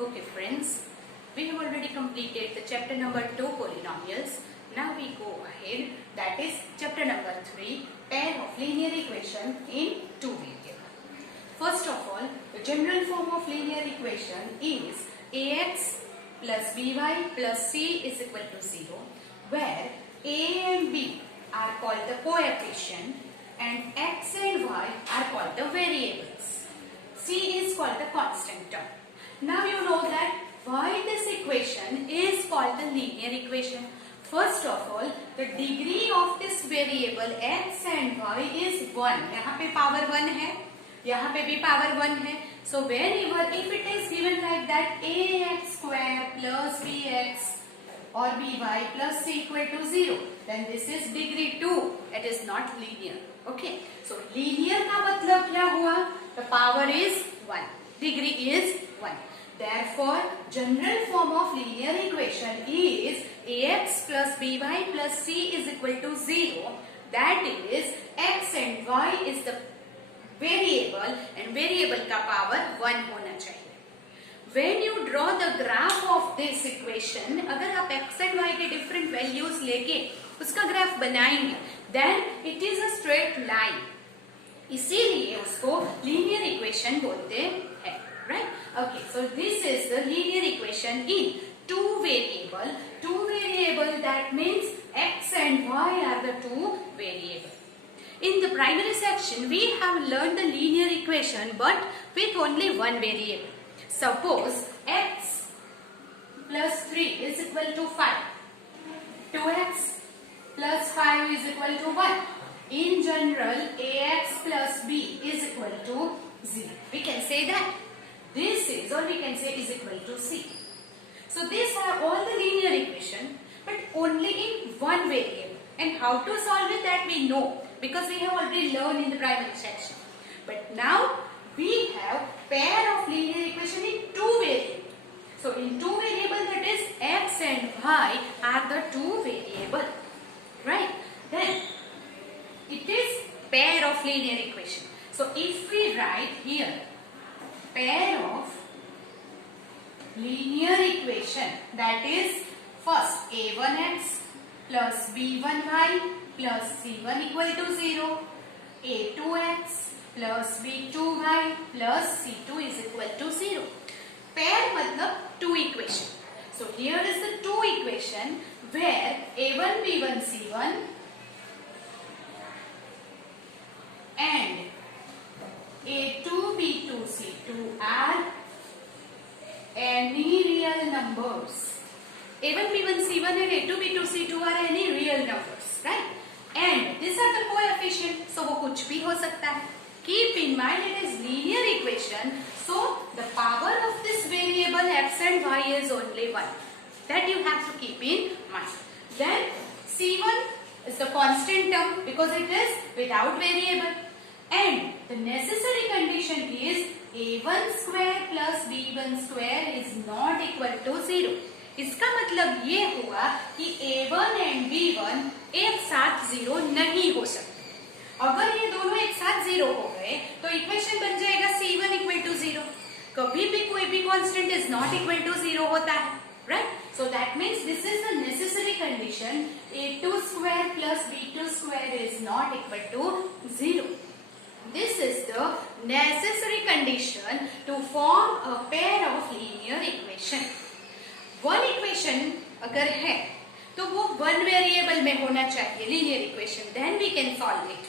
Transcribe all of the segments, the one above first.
Okay friends, we have already completed the chapter number 2 polynomials. Now we go ahead, that is chapter number 3, pair of linear equation in two variables. First of all, the general form of linear equation is ax plus by plus c is equal to 0, where a and b are called the coefficient and x and y are called the variables. C is called the constant term. Now you know that why this equation is called the linear equation. First of all, the degree of this variable x and y is 1. यहाँ पे power 1 है, यहाँ पे भी power 1 है. So whenever if it is given like that ax square plus bx or by plus c equal to 0, then this is degree 2. It is not linear. Okay. So linear का मतलब क्या हुआ? The power is 1. Degree is 1. Therefore, general form of linear equation is ax plus by plus c is equal to 0. That is, x and y is the variable and variable का power 1 होना चाहिए. When you draw the graph of this equation, अगर आप x and y के different values लेके उसका graph बनाएंगे, then it is a straight line. इसीलिए उसको linear equation बोलते हैं. Right? Okay, so this is the linear equation in two variable. Two variable, that means x and y are the two variable. In the primary section, we have learned the linear equation but with only one variable. Suppose x plus 3 is equal to 5. 2x plus 5 is equal to 1. In general, ax plus b is equal to 0. We can say that. This is, or we can say, is equal to c. So these are all the linear equation, but only in one variable. And how to solve it, that we know, because we have already learned in the primary section. But now we have pair of linear equation in two variables. So in two variables, that is x and y are the two variable, right? Then it is pair of linear equation. So if we write here pair of linear equation, that is first a1x plus b1y plus c1 equal to 0, a2x plus b2y plus c2 is equal to 0. Pair मतलब two equation. So here is the two equation where a1 b1 c1 and a2 b2 c2 are any real numbers. a1 b1 c1 and a2 b2 c2 are any real numbers, right? And these are the coefficient, so वो कुछ भी हो सकता है. Keep in mind it is linear equation, so the power of this variable x and y is only 1. That you have to keep in mind. Then c1 is the constant term because it is without variable. And the necessary condition is a1 square plus b1 square is not equal to 0. इसका मतलब ये हुआ कि a1 and b1 एक साथ 0 नहीं हो सकते. अगर ये दोनों एक साथ 0 हो गए तो इक्वेशन बन जाएगा c1 equal to 0. कभी भी कोई भी constant is not equal to 0 होता है, right? So that means this is the necessary condition. a2 square plus b2 square is not equal to 0. This is the necessary condition to form a pair of linear equation. One equation अगर है तो वो one variable में होना चाहिए linear equation. Then we can solve it.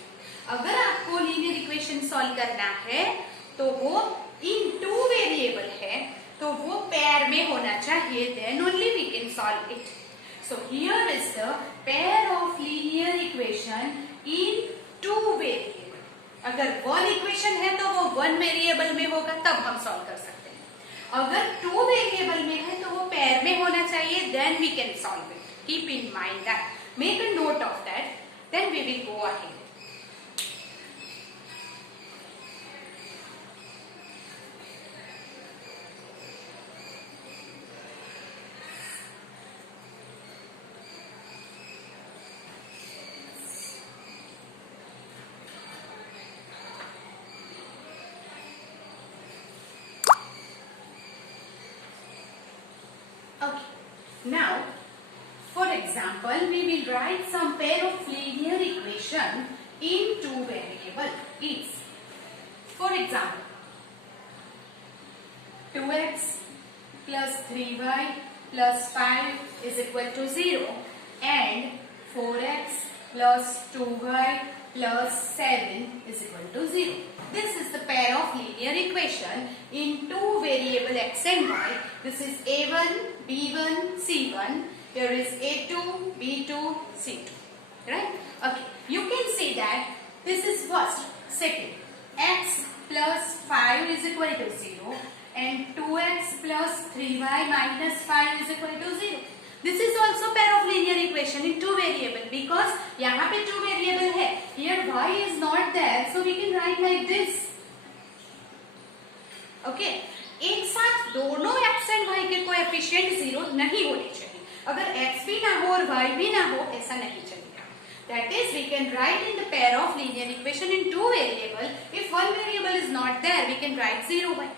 अगर आपको linear equation solve करना है तो वो in two variable है तो वो pair में होना चाहिए. Then only we can solve it. So here is the pair of linear equation in two variable. अगर वन इक्वेशन है तो वो वन वेरिएबल में होगा तब हम सॉल्व कर सकते हैं. अगर टू वेरिएबल में है तो वो पेयर में होना चाहिए. Then we can solve it. Keep in mind that. Make a note of that. Then we will go ahead. Now, for example, we will write some pair of linear equation in two variable is, for example, 2x plus 3y plus 5 is equal to 0 and 4x plus 2y plus 7 is equal to 0. This is the pair of linear equation in two variable x and y. This is a1, b1, c1. Here is a2, b2, c2. Right? Okay. You can see that this is first. Second, x plus 5 is equal to 0 and 2x plus 3y minus 5 is equal to 0. This is also pair of linear equation in two variable because यहाँ पे two variable है. Here y is not there, so we can write like this. Okay. एक साथ दोनों x and y के coefficient 0 नहीं होने चाहिए. अगर x भी ना हो और y भी ना हो, ऐसा नहीं चलेगा. That is, we can write in the pair of linear equation in two variable. If one variable is not there, we can write 0y.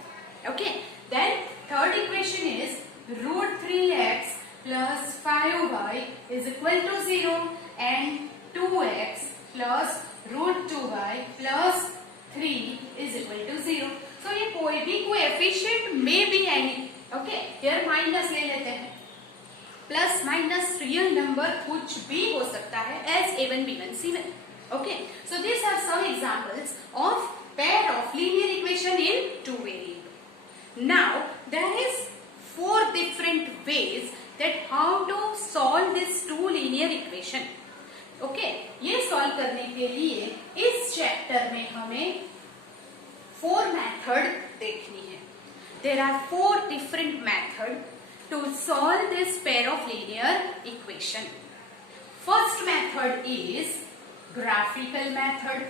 Okay. Then third equation is root 3x plus 5y is equal to 0 and 2x plus root 2y plus 3 is equal to 0. So ये कोई भी coefficient may be any. Okay. Here minus ले लेते हैं. Plus minus real number कुछ भी हो सकता है as a1, b1, c1. Okay. So these are some examples of pair of linear equation in two variable. Now there is four different ways that how to solve this two linear equation. Okay. ये solve करने के लिए इस chapter में हमें four method देखनी है. There are four different method to solve this pair of linear equation. First method is graphical method.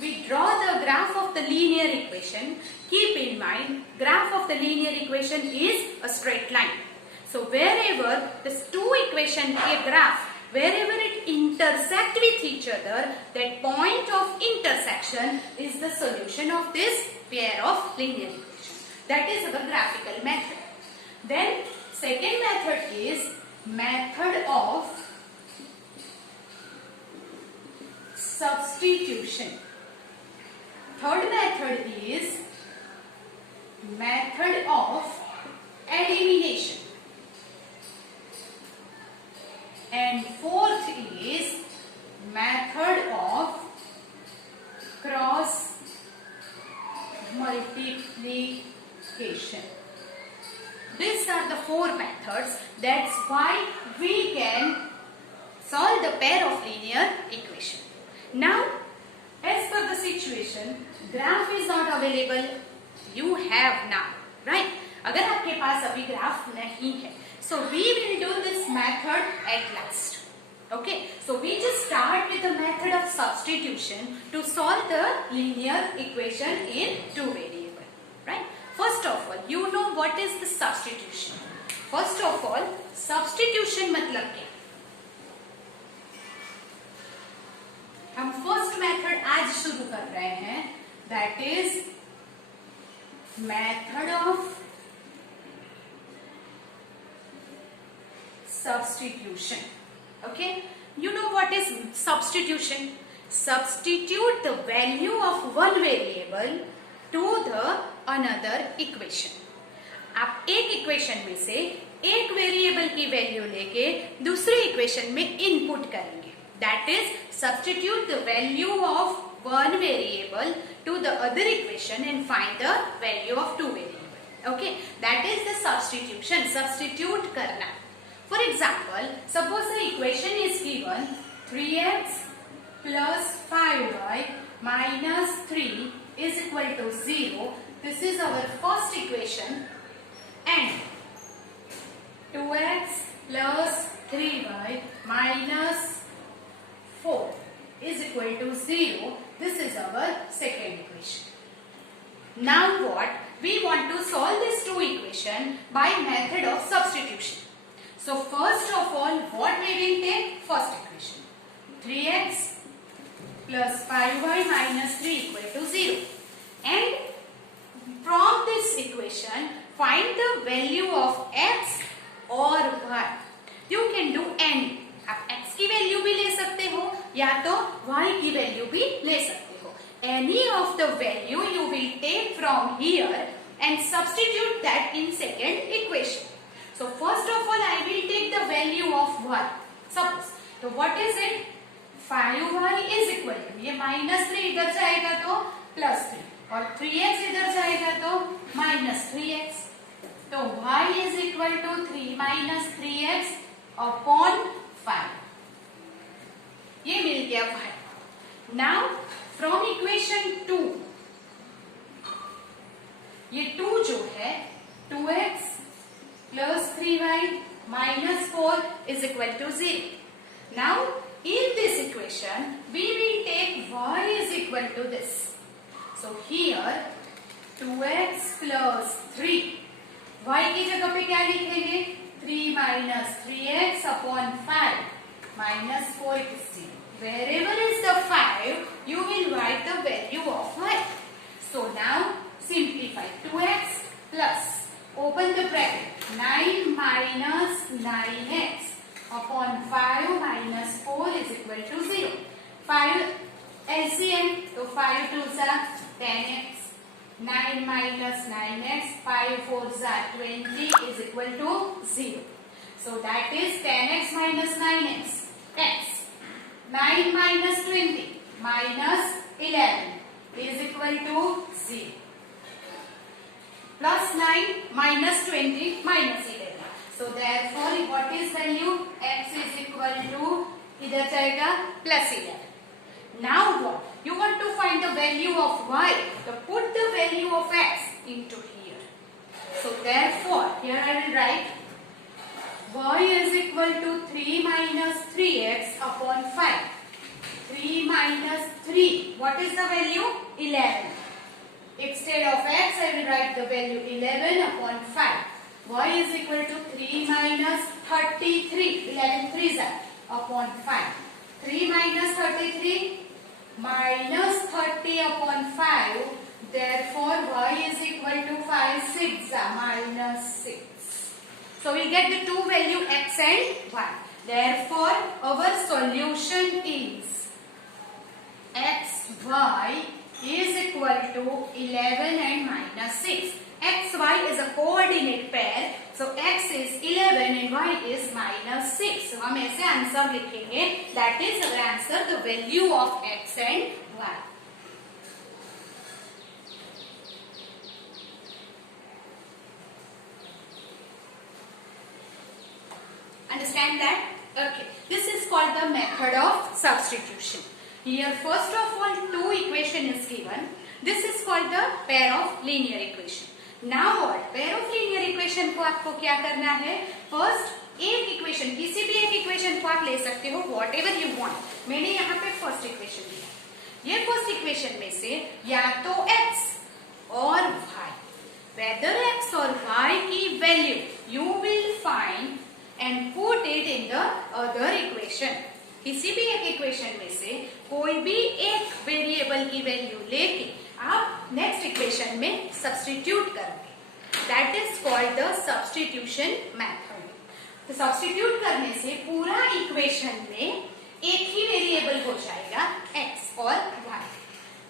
We draw the graph of the linear equation. Keep in mind, graph of the linear equation is a straight line. So wherever this two equation a graph, wherever it intersect with each other, that point of intersection is the solution of this pair of linear equation. That is our graphical method. Then second method is method of substitution. Third method is method of elimination. And fourth is method of cross multiplication. These are the four methods. That's why we can solve the pair of linear equation. Now, as per the situation, graph is not available. You have now, right? अगर आपके पास अभी graph नहीं है, so we will do this method at last. Okay, so we just start with the method of substitution to solve the linear equation in two variable, right? First of all, you know what is the substitution. First of all, substitution मतलब क्या? हम first method आज शुरू कर रहे हैं, that is method of substitution. Okay, you know what is substitution? Substitute the value of one variable to the another equation. आप एक इक्वेशन में से एक वेरिएबल की वैल्यू लेके दूसरे इक्वेशन में इनपुट करेंगे. That is, substitute the value of one variable to the other equation and find the value of two variable. Okay, that is the substitution. Substitute करना. For example, suppose the equation is given 3x plus 5y minus 3 is equal to 0. This is our first equation. And 2x plus 3y minus 4 is equal to 0. This is our second equation. Now what? We want to solve these two equations by method of substitution. So first of all, what we will take? First equation. 3x plus 5y minus 3 equal to 0. And from this equation, find the value of x or y. You can do any. आप x की value भी ले सकते हो या तो y की value भी ले सकते हो. Any of the value you will take from here and substitute that in second equation. So first of all I will take the value of y. Suppose, so what is it? 5y is equal to, ये -3 इधर जाएगा तो +3 और 3x इधर जाएगा तो -3x. तो y is equal to 3 minus 3x upon 5. ये मिल गया y. Now from equation 2, ये 2 जो है 2x plus 3y minus 4 is equal to 0. Now in this equation we will take y is equal to this. So here 2x plus 3, y की जगह पे क्या लिखेंगे? 3 minus 3x upon 5 minus 4 is 0. Wherever is the 5, you will write the value of y. So now simplify. 2x plus, open the bracket, 9 minus 9x upon 5 minus 4 is equal to 0. 5 LCM, so 5 2s are 10x, 9 minus 9x, 5 4s are 20 is equal to 0. So that is 10x minus 9x, x. 9 minus 20 minus 11 is equal to 0. Plus 9 minus 20 minus 11. So therefore what is value? X is equal to, इधर जाएगा +11. Now what? You want to find the value of y. So put the value of x into here. So therefore here I will write y is equal to 3 minus 3x upon 5. 3 minus 3. What is the value? 11. Instead of x I will write the value 11 upon 5. Y is equal to 3 minus 33. 11 3s are upon 5. 3 minus 33 minus 30 upon 5. Therefore y is equal to 5 6 minus 6. So we get the two value x and y. Therefore our solution is x y is equal to 11 and minus 6. X y is a coordinate pair. So x is 11 and y is minus 6. So हम ऐसे answer लिखेंगे. That is our answer, the value of x and y. Understand that? Okay. This is called the method of substitution. Here first of all two equation is given. This is called the pair of linear equation. Now what? Pair of linear equation को आपको क्या करना है? First एक equation, किसी भी एक equation को आप ले सकते हो whatever you want. मैंने यहाँ पे फर्स्ट इक्वेशन लिया. ये फर्स्ट इक्वेशन में से या तो x और y, whether x और y की value you will find and put it in the other equation. किसी भी एक इक्वेशन में से कोई भी एक वेरिएबल की वैल्यू लेके आप नेक्स्ट इक्वेशन में सब्स्टिट्यूट करोगे. That is called the substitution method. तो सब्स्टिट्यूट करने से पूरा इक्वेशन में एक ही वेरिएबल हो जाएगा x और y.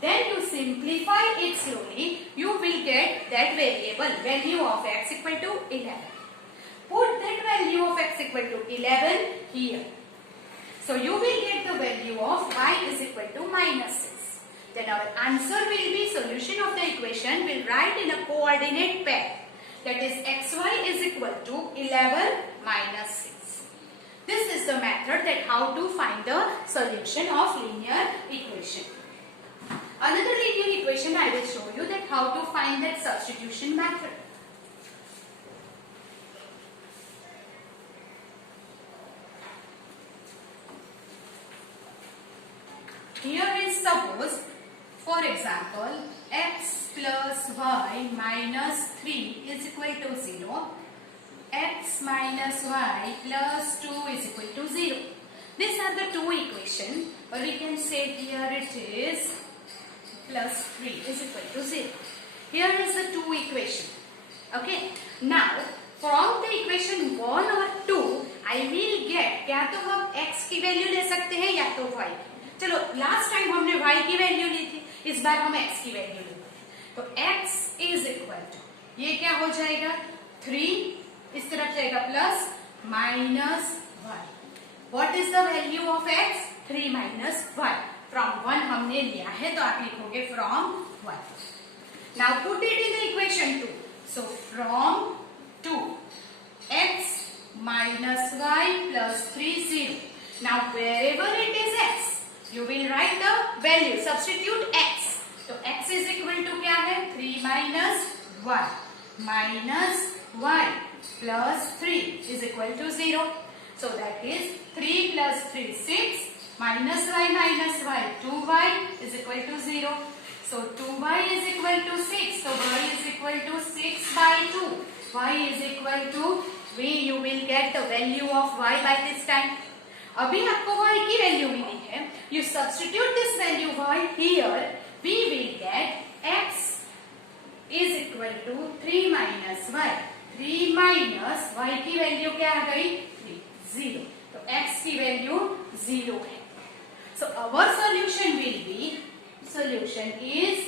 Then you simplify it slowly. You will get that variable value of x equal to 11. Put that value of x equal to 11 here. So you will get the value of y is equal to minus 6. Then our answer will be solution of the equation will write in a coordinate pair. That is xy is equal to 11 minus 6. This is the method that how to find the solution of linear equation. Another linear equation I will show you that how to find that substitution method. Here is suppose, for example, x plus y minus 3 is equal to 0. X minus y plus 2 is equal to 0. These are the two equations, or we can say here it is plus 3 is equal to 0. Here is the two equation. Okay, now from the equation 1 और 2 I will get, क्या तो हम x की value ले सकते हैं या तो y। चलो लास्ट टाइम हमने y की वैल्यू ली थी, इस बार हम x की वैल्यू लेते हैं। तो x इज इक्वल टू, ये क्या हो जाएगा 3, इस तरफ जाएगा plus minus y। What is the value of x? 3 minus y। From 1 हमने लिया है तो आप लिखोगे from 1। Now put it in the equation 2. So from 2 x minus y plus 3 0. Now wherever it is x, you will write the value. Substitute x. So x is equal to क्या है? 3 minus y minus y plus 3 is equal to 0. So that is 3 plus 3 6 minus y 2y is equal to 0. So 2y is equal to 6. So y is equal to 6 by 2. Y is equal to v. You will get the value of y by this time. अभी आपको y की value मिली है. You substitute this value y here. We will get x is equal to 3 minus y. 3 minus y की value क्या आ गई? 3, 0. तो x की value 0 है. So our solution will be, solution is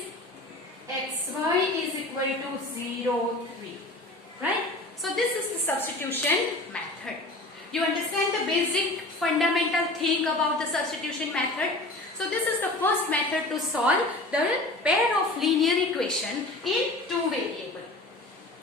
xy is equal to 0, 3. Right? So this is the substitution method. You understand the basic fundamental thing about the substitution method? So this is the first method to solve the pair of linear equation in two variable.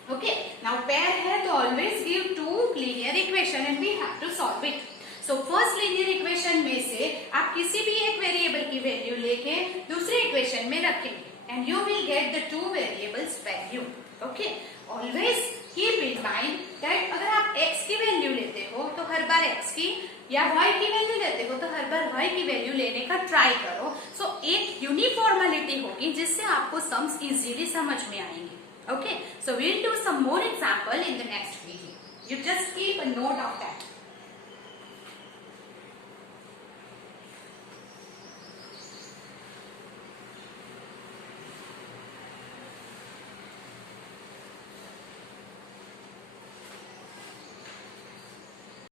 Okay? Now pair है तो always give two linear equation and we have to solve it. So first linear equation में से आप किसी भी एक variable की value लेके दूसरे इक्वेशन में रखेंगे and you will get the two variables value. Okay? Always keep in mind that अगर आप x की वैल्यू लेते हो तो हर बार x की, या y की वैल्यू लेते हो तो हर बार y की वैल्यू लेने का ट्राई करो. So एक यूनिफॉर्मेलिटी होगी जिससे आपको सम्स इजीली समझ में आएंगे. Okay? So we'll do some more example in the next video. You just keep a note of that.